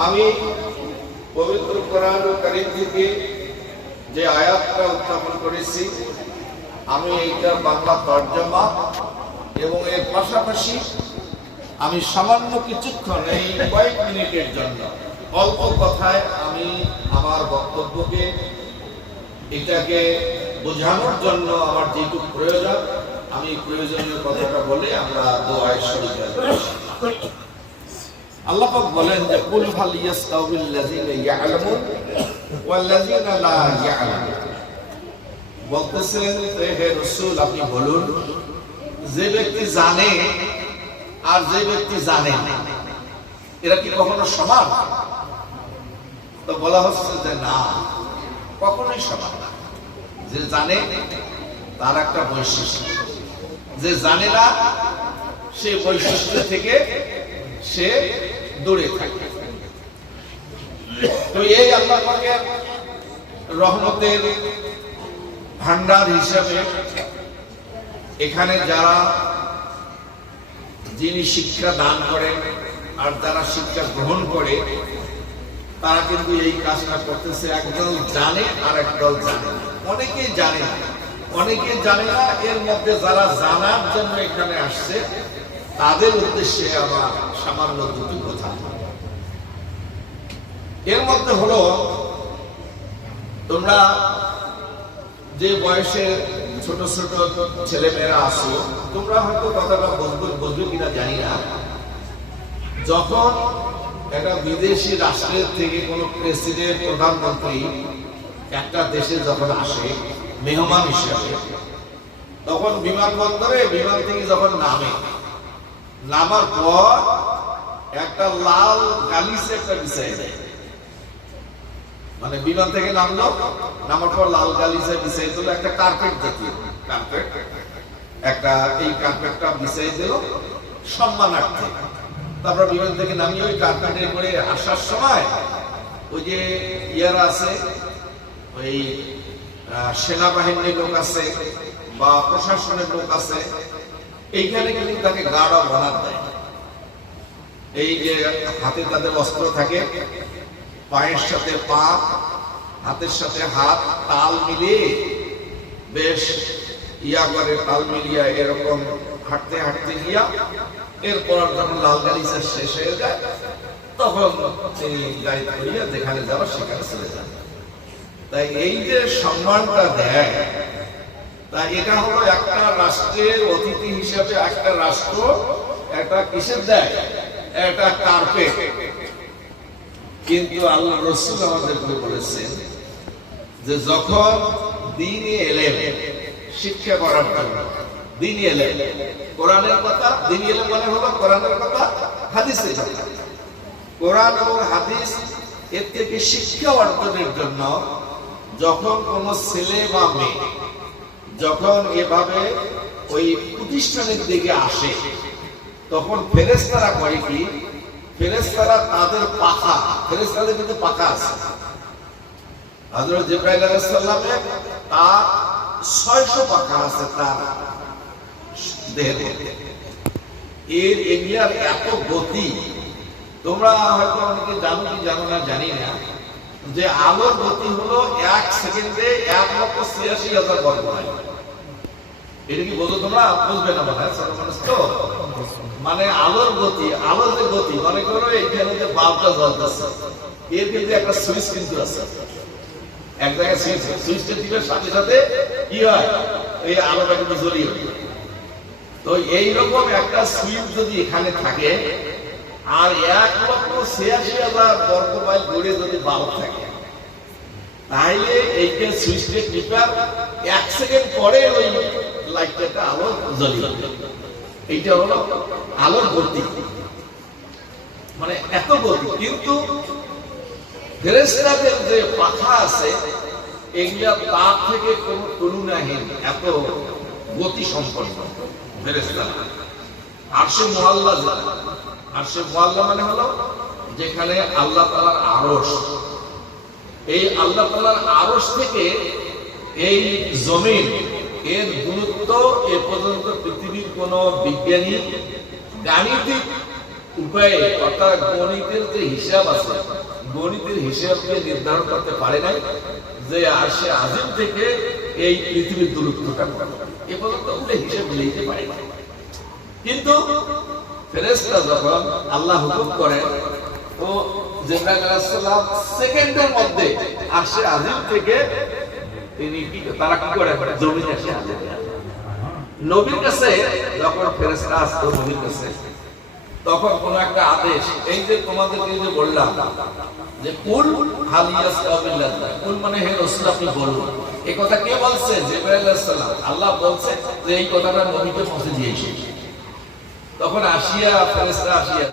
আমি পবিত্র কোরআন কারীম থেকে যে আয়াতটা উত্থাপন করেছি, আমি এইটার বাংলা তর্জমা এবং এর পাশাপাশি আমি সামান্য কিছুক্ষণ, এই কয়েক মিনিটের জন্য অল্প কথায় আমি আমার বক্তব্যকে এটাকে বোঝানোর জন্য আমার যেটুকু প্রয়োজন, আমি প্রয়োজনীয় কথাটা বলে আমরা দোয়ায় শরীক হব। আল্লাহ পাক বলেন যে কুল হাল ইয়াস্তাউবিল লাযিনা ইয়ালামুন ওয়াল লাযিনা লা ইয়ালামুন। বলতেছেন হে রাসূল, আপনি বলুন যে ব্যক্তি জানে আর যে ব্যক্তি জানে না, এরা কি কখনো সমান? তো বলা হচ্ছে যে না, কখনোই সমান না। যে জানে তার একটা বৈশিষ্ট্য, যে জানে না সে বৈশিষ্ট্য থেকে সে দূরে থাকে। তো এই আল্লাহ পাকের রহমতের ভান্ডার হিসাবে এখানে যারা যিনি শিক্ষা দান করেন আর যারা শিক্ষা গ্রহণ করে, তারা কিন্তু এই কাজটা করতেছে। একদল জানে আর একদল জানে না। অনেকেই জানে না, অনেকে জানে না। এর মধ্যে যারা জানার জন্য এখানে আসছে, তাদের উদ্দেশ্যে আমার সামান্য দুটি কথা। এর মধ্যে হলো, তোমরা যে বয়সের ছোট ছোট ছেলে মেয়েরা আসো, তোমরা হয়তো কথাটা বুঝবে কিনা জানি না। যখন একটা বিদেশি রাষ্ট্রের থেকে কোনো প্রেসিডেন্ট, প্রধানমন্ত্রী একটা দেশে যখন আসে মেহমান হিসেবে, তখন বিমানবন্দরে বিমান থেকে যখন নামার পর একটা লাল গালিচা একটা বিছাই দেয়। মানে বিমান থেকে নামার পর লাল গালিচা বিছাই দিল, একটা কার্পেট জাতীয় কার্পেট, একটা এই কার্পেটটা বিছাই দিল সম্মানার্থে। তারপর বিমান থেকে নামিয়ে ওই কার্পেটে করে আসার সময় ওই যে ইয়ারা আছে, ওই সেনাবাহিনীর লোক আছে বা প্রশাসনের লোক আছে, এইখানে কিন্তু তাকে গার্ড অফ অনার দেয়। এই যে হাতে তাদের অস্ত্র থাকে, পায়ের সাথে পা, হাতের সাথে হাত তাল মিলিয়ে বেশ ইয়া করে, তাল মিলিয়ে এরকম হাঁটতে হাঁটতে গিয়া এরপর যখন লাল গালিচা শেষ হয়ে যায়, তখন তিনি গাড়ি করিয়া যেখানে যাওয়ার সেখানে চলে যান। তাই এই যে সম্মানটা দেয়, তাই এটা হলো একটা রাষ্ট্রের অতিথি হিসাবে একটা রাষ্ট্র একটা কিসের দেয়, একটা কার্পেট। কিন্তু আল্লাহ রাসূল আমাদেরকে বলেছেন যে যখন দ্বীনে এলেম শিক্ষা করার জন্য, দ্বীনে এলেম কোরআনের কথা, দ্বীনে এলেম মানে হলো কোরআনের কথা, হাদিসের কথা। কোরআন এবং হাদিস এর থেকে শিক্ষা অর্জনের জন্য যখন কোন ছেলে বা মেয়ে যখন এভাবে ওই প্রতিষ্ঠানের দিকে আসে, তখন ফেরেশতারা করে কি, ফেরেশতারা তাদের পাখা, ফেরেশতাদের কিন্তু পাখা আছে। হযরত জিবরাইল আলাইহিস সালামের তার 600 পাখা আছে তার দেহে। এর এগুলার এত গতি, তোমরা হয়তো অনেকে জানো কি জানো না জানি না, যে আলোর গতি হলো 1 সেকেন্ডে 1,86,000 বর্গ মাইল। এটা কি বোঝো তোমরা? বুঝবে না মনে হয়, তো মানে আলোর গতি, আলোর যে গতি, মনে করো এইখানে যে বাল্বটা জ্বলতেছে, এর কিন্তু একটা সুইচ কিন্তু আছে। এক জায়গায় সুইচটা দিলে সাথে সাথে কি হয়, এই আলোটা কিন্তু জ্বলিয়ে ওঠে। তো এইরকম একটা সুইচ যদি এখানে থাকে আর 1,86,000 বর্গ মাইল দূরে যদি বাল্ব থাকে, তাহলে এইটা সুইচটা টিপার 1 সেকেন্ড পরে ওই লাইটটা আলো জ্বলিয়ে ওঠে। এইটা হলো আলোর গতি, মানে এত গতি। কিন্তু ফেরেশতাদের যে পাখা আছে, এগুলা তার থেকে কোনো তুলনাহীন, এত গতি সম্পন্ন ফেরেশতারা। আরশে মুআল্লা, আরশে মুআল্লা মানে হলো যেখানে আল্লাহ তাআলার আরশ, এই আল্লাহ তাআলার আরশ থেকে এই জমিন এর দূরত্ব এ পর্যন্ত পৃথিবীর কোন বিজ্ঞানী গাণিতিক উপায়ে, অর্থাৎ গণিতের যে হিসাব আছে, গণিতের হিসাবকে নির্ধারণ করতে পারে নাই যে আরশে আজিম থেকে এই পৃথিবীর দূরত্বটা কত। এ পর্যন্ত ওদের হিসাব মিলাইতে পারে না। কিন্তু ফেরেশতা যখন আল্লাহ হুকুম করেন, তো জিবরাইল আলাইহিস সালাম সেকেন্ডের মধ্যে আরশে আজিম থেকে তিনি তারা কি করেন, জমিনে এসে হাজির হয়। নবীর কাছে যখন ফেরেশতা আসতো নবীর কাছে, তখন কোন একটা আদেশ, এই যে তোমাদেরকে যে বললাম যে কুল হালিয়াস কাবিল্লাহ, কুল মানে হে রাসূল আপনি বলুন, এই কথা কে বলছে? জিবরাইল আলাইহিস সালাম। আল্লাহ বলছে যে এই কথাটা নবীকে পৌঁছে দিয়েছে। তখন আসিয়া ফেরেশতা আসিয়া